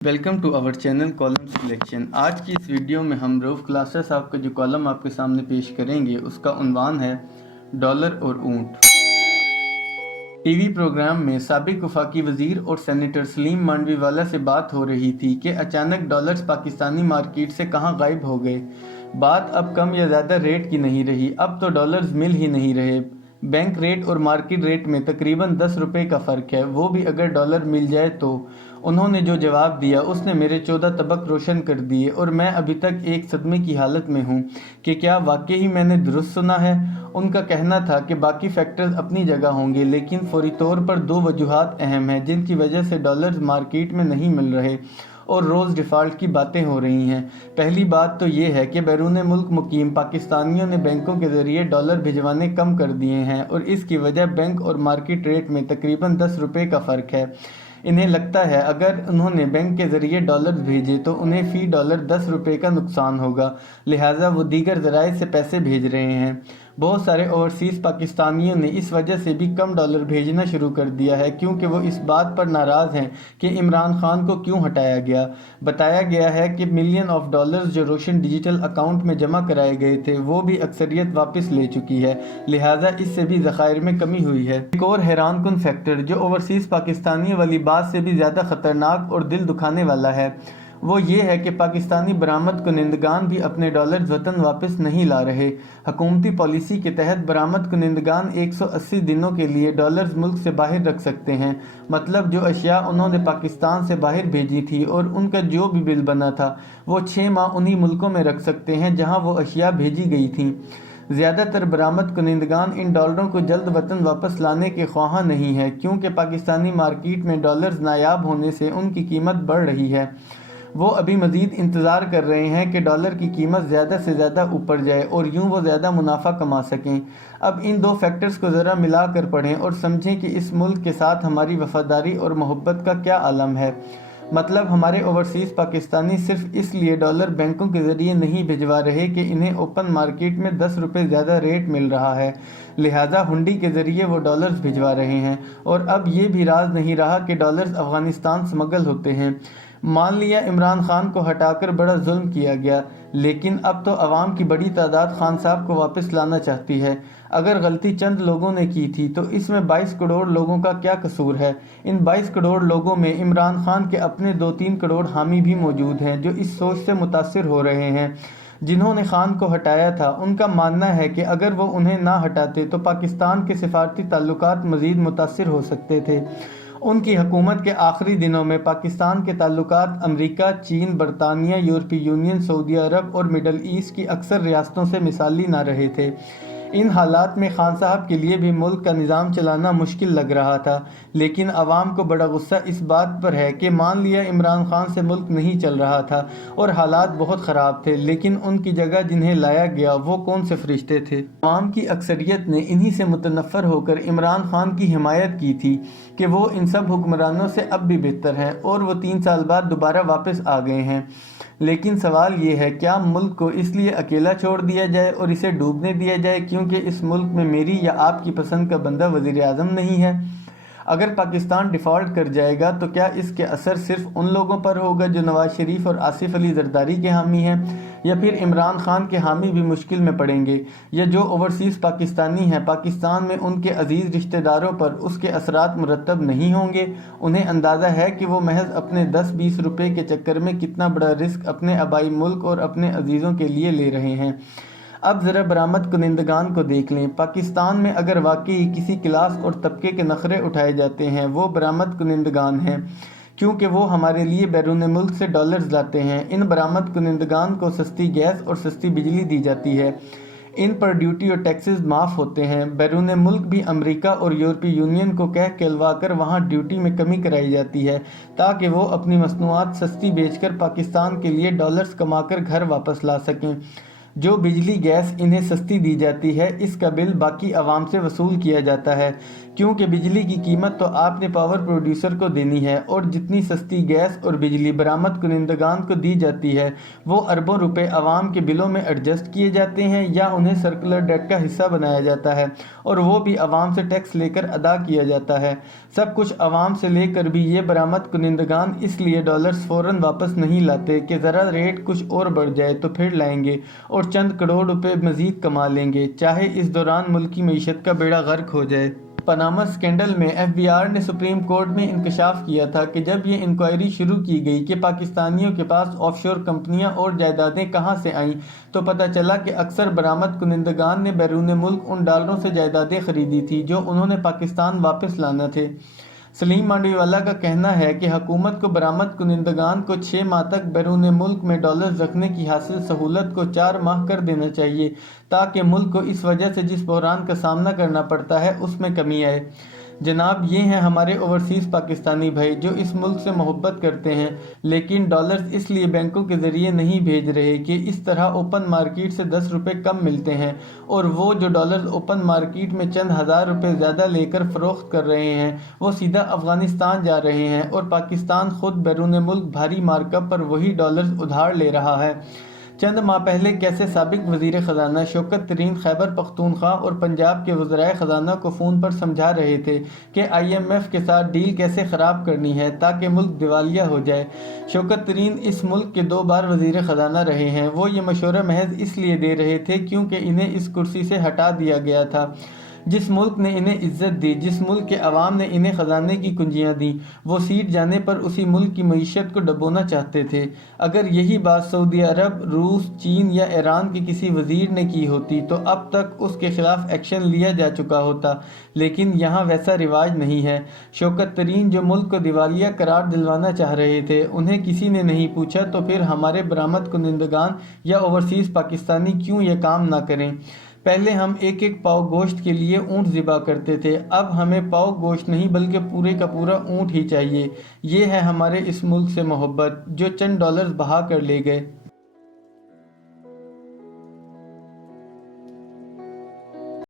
Welcome to our channel column selection. आज की इस वीडियो में हम रऊफ क्लासा साहब का जो कॉलम आपके सामने पेश करेंगे उसका उन्वान है डॉलर और ऊंट। टीवी प्रोग्राम में साबिक वफाकी वजीर और सेनेटर सलीम मांडवीवाला से बात हो रही थी कि अचानक डॉलर्स पाकिस्तानी मार्केट से कहां गायब हो गए। बात अब कम या ज़्यादा रेट की नहीं रही, अब तो डॉलर्स मिल ही नहीं रहे। बैंक रेट और मार्केट रेट में तकरीबन 10 रुपये का फ़र्क है, वो भी अगर डॉलर मिल जाए तो। उन्होंने जो जवाब दिया उसने मेरे 14 तबक रोशन कर दिए और मैं अभी तक एक सदमे की हालत में हूँ कि क्या वाकई ही मैंने दुरुस्त सुना है। उनका कहना था कि बाकी फैक्टर्स अपनी जगह होंगे, लेकिन फौरी तौर पर दो वजूहात अहम हैं जिनकी वजह से डॉलर्स मार्केट में नहीं मिल रहे और रोज़ डिफ़ॉल्ट की बातें हो रही हैं। पहली बात तो ये है कि बैरून मुल्क मुकीम पाकिस्तानियों ने बैंकों के ज़रिए डॉलर भिजवाने कम कर दिए हैं और इसकी वजह बैंक और मार्केट रेट में तकरीबन 10 रुपये का फ़र्क है। इन्हें लगता है अगर उन्होंने बैंक के ज़रिए डॉलर भेजे तो उन्हें फ़ी डॉलर 10 रुपये का नुकसान होगा, लिहाजा वो दीगर ज़राए से पैसे भेज रहे हैं। बहुत सारे ओवरसीज़ पाकिस्तानियों ने इस वजह से भी कम डॉलर भेजना शुरू कर दिया है क्योंकि वो इस बात पर नाराज़ हैं कि इमरान खान को क्यों हटाया गया। बताया गया है कि मिलियन ऑफ डॉलर्स जो रोशन डिजिटल अकाउंट में जमा कराए गए थे वो भी अक्सरियत वापस ले चुकी है, लिहाजा इससे भी ज़खायर में कमी हुई है। एक और हैरान कुन फैक्टर जो ओवरसीज़ पाकिस्तानियों वाली बात से भी ज़्यादा ख़तरनाक और दिल दुखाने वाला है वो ये है कि पाकिस्तानी बरामद कुनिंदगान भी अपने डॉलर्स वतन वापस नहीं ला रहे। हुकूमती पॉलिसी के तहत बरामद कुनिंदगान 180 दिनों के लिए डॉलर्स मुल्क से बाहर रख सकते हैं, मतलब जो अशिया उन्होंने पाकिस्तान से बाहर भेजी थी और उनका जो भी बिल बना था वो 6 माह उन्हीं मुल्कों में रख सकते हैं जहाँ वो अशिया भेजी गई थी। ज़्यादातर बरामद कुनिंदगान इन डॉलरों को जल्द वतन वापस लाने के ख्वाहां नहीं है क्योंकि पाकिस्तानी मार्केट में डॉलर्स नायाब होने से उनकी कीमत बढ़ रही है। वो अभी मज़ीद इंतज़ार कर रहे हैं कि डॉलर की कीमत ज़्यादा से ज़्यादा ऊपर जाए और यूं वो ज़्यादा मुनाफा कमा सकें। अब इन दो फैक्टर्स को ज़रा मिला कर पढ़ें और समझें कि इस मुल्क के साथ हमारी वफ़ादारी और मोहब्बत का क्या आलम है। मतलब हमारे ओवरसीज़ पाकिस्तानी सिर्फ इसलिए डॉलर बैंकों के ज़रिए नहीं भिजवा रहे कि इन्हें ओपन मार्केट में 10 रुपये ज़्यादा रेट मिल रहा है, लिहाजा हुंडी के ज़रिए वो डॉलर्स भिजवा रहे हैं। और अब ये भी राज नहीं रहा कि डॉलर्स अफ़गानिस्तान स्मगल होते हैं। मान लिया इमरान खान को हटाकर बड़ा जुल्म किया गया, लेकिन अब तो अवाम की बड़ी तादाद खान साहब को वापस लाना चाहती है। अगर गलती चंद लोगों ने की थी तो इसमें 22 करोड़ लोगों का क्या कसूर है। इन 22 करोड़ लोगों में इमरान खान के अपने 2-3 करोड़ हामी भी मौजूद हैं जो इस सोच से मुतासिर हो रहे हैं। जिन्होंने खान को हटाया था उनका मानना है कि अगर वो उन्हें ना हटाते तो पाकिस्तान के सिफारती ताल्लुकात मज़ीद मुतासिर हो सकते थे। उनकी हुकूमत के आखिरी दिनों में पाकिस्तान के ताल्लुकात अमेरिका, चीन, बरतानिया, यूरोपीय यूनियन, सऊदी अरब और मिडल ईस्ट की अक्सर रियासतों से मिसाली ना रहे थे। इन हालात में खान साहब के लिए भी मुल्क का निज़ाम चलाना मुश्किल लग रहा था, लेकिन अवाम को बड़ा गुस्सा इस बात पर है कि मान लिया इमरान खान से मुल्क नहीं चल रहा था और हालात बहुत ख़राब थे, लेकिन उनकी जगह जिन्हें लाया गया वो कौन से फरिश्ते थे। अवाम की अक्सरियत ने इन्हीं से मुतनफ़र होकर इमरान खान की हिमायत की थी कि वो इन सब हुक्मरानों से अब भी बेहतर हैं और वो 3 साल बाद दोबारा वापस आ गए हैं। लेकिन सवाल ये है, क्या मुल्क को इसलिए अकेला छोड़ दिया जाए और इसे डूबने दिया जाए क्योंकि इस मुल्क में मेरी या आपकी पसंद का बंदा वज़ीर आज़म नहीं है। अगर पाकिस्तान डिफ़ॉल्ट कर जाएगा तो क्या इसके असर सिर्फ उन लोगों पर होगा जो नवाज शरीफ और आसिफ अली जरदारी के हामी हैं, या फिर इमरान खान के हामी भी मुश्किल में पड़ेंगे, या जो ओवरसीज़ पाकिस्तानी हैं पाकिस्तान में उनके अजीज़ रिश्तेदारों पर उसके असरात मुरतब नहीं होंगे। उन्हें अंदाज़ा है कि वो महज अपने 10-20 रुपये के चक्कर में कितना बड़ा रिस्क अपने आबाई मुल्क और अपने अजीज़ों के लिए ले रहे हैं। अब ज़रा बरामद कुनिंदगान को देख लें। पाकिस्तान में अगर वाकई किसी क्लास और तबके के नखरे उठाए जाते हैं वो बरामद कुनिंदगान हैं, क्योंकि वो हमारे लिए बैरून मुल्क से डॉलर्स लाते हैं। इन बरामद कुनिंदगान को सस्ती गैस और सस्ती बिजली दी जाती है, इन पर ड्यूटी और टैक्सेस माफ़ होते हैं। बैरून मुल्क भी अमेरिका और यूरोपीय यूनियन को कह कहलवा कर वहाँ ड्यूटी में कमी कराई जाती है ताकि वो अपनी मसनूआत सस्ती बेचकर पाकिस्तान के लिए डॉलर्स कमाकर घर वापस ला सकें। जो बिजली गैस इन्हें सस्ती दी जाती है इसका बिल बाकी आवाम से वसूल किया जाता है, کیونکہ بجلی کی قیمت تو آپ نے پاور پروڈیوسر کو دینی ہے، اور جتنی سستی گیس اور بجلی برآمد کنندگان کو دی جاتی ہے وہ اربوں روپے عوام کے بلوں میں ایڈجسٹ کیے جاتے ہیں یا انہیں سرکولر ڈیٹ کا حصہ بنایا جاتا ہے، اور وہ بھی عوام سے ٹیکس لے کر ادا کیا جاتا ہے۔ سب کچھ عوام سے لے کر بھی یہ برآمد کنندگان اس لیے ڈالرز فوراً واپس نہیں لاتے کہ ذرا ریٹ کچھ اور بڑھ جائے تو پھر لائیں گے اور چند کروڑ روپے مزید کما لیں گے، چاہے اس دوران ملکی معیشت کا بیڑا غرق ہو جائے۔ پاناما اسکینڈل میں ایف بی آر نے سپریم کورٹ میں انکشاف کیا تھا کہ جب یہ انکوائری شروع کی گئی کہ پاکستانیوں کے پاس آف شور کمپنیاں اور جائیدادیں کہاں سے آئیں، تو پتہ چلا کہ اکثر برآمد کنندگان نے بیرون ملک ان ڈالروں سے جائیدادیں خریدی تھی جو انہوں نے پاکستان واپس لانا تھے۔ سلیم مانڈوی والا کا کہنا ہے کہ حکومت کو برآمد کنندگان کو 6 ماہ تک بیرون ملک میں ڈالرز رکھنے کی حاصل سہولت کو 4 ماہ کر دینا چاہیے تاکہ ملک کو اس وجہ سے جس بحران کا سامنا کرنا پڑتا ہے اس میں کمی آئے۔ جناب، یہ ہیں ہمارے اوورسیز پاکستانی بھائی جو اس ملک سے محبت کرتے ہیں لیکن ڈالرز اس لیے بینکوں کے ذریعے نہیں بھیج رہے کہ اس طرح اوپن مارکیٹ سے 10 روپے کم ملتے ہیں، اور وہ جو ڈالرز اوپن مارکیٹ میں چند ہزار روپے زیادہ لے کر فروخت کر رہے ہیں وہ سیدھا افغانستان جا رہے ہیں، اور پاکستان خود بیرون ملک بھاری مارک اپ پر وہی ڈالرز ادھار لے رہا ہے۔ چند ماہ پہلے کیسے سابق وزیر خزانہ شوکت ترین خیبر پختونخوا اور پنجاب کے وزرائے خزانہ کو فون پر سمجھا رہے تھے کہ آئی ایم ایف کے ساتھ ڈیل کیسے خراب کرنی ہے تاکہ ملک دیوالیہ ہو جائے۔ شوکت ترین اس ملک کے 2 بار وزیر خزانہ رہے ہیں۔ وہ یہ مشورہ محض اس لیے دے رہے تھے کیونکہ انہیں اس کرسی سے ہٹا دیا گیا تھا۔ جس ملک نے انہیں عزت دی، جس ملک کے عوام نے انہیں خزانے کی کنجیاں دیں، وہ سیٹ جانے پر اسی ملک کی معیشت کو ڈبونا چاہتے تھے۔ اگر یہی بات سعودی عرب، روس، چین یا ایران کے کسی وزیر نے کی ہوتی تو اب تک اس کے خلاف ایکشن لیا جا چکا ہوتا، لیکن یہاں ویسا رواج نہیں ہے۔ شوکت ترین جو ملک کو دیوالیہ قرار دلوانا چاہ رہے تھے، انہیں کسی نے نہیں پوچھا تو پھر ہمارے برآمد کنندگان یا اوورسیز پاکستانی کیوں یہ کام نہ کریں؟ پہلے ہم ایک پاؤ گوشت کے لیے اونٹ ذبح کرتے تھے، اب ہمیں پاؤ گوشت نہیں بلکہ پورے کا پورا اونٹ ہی چاہیے۔ یہ ہے ہمارے اس ملک سے محبت جو چند ڈالرز بہا کر لے گئے۔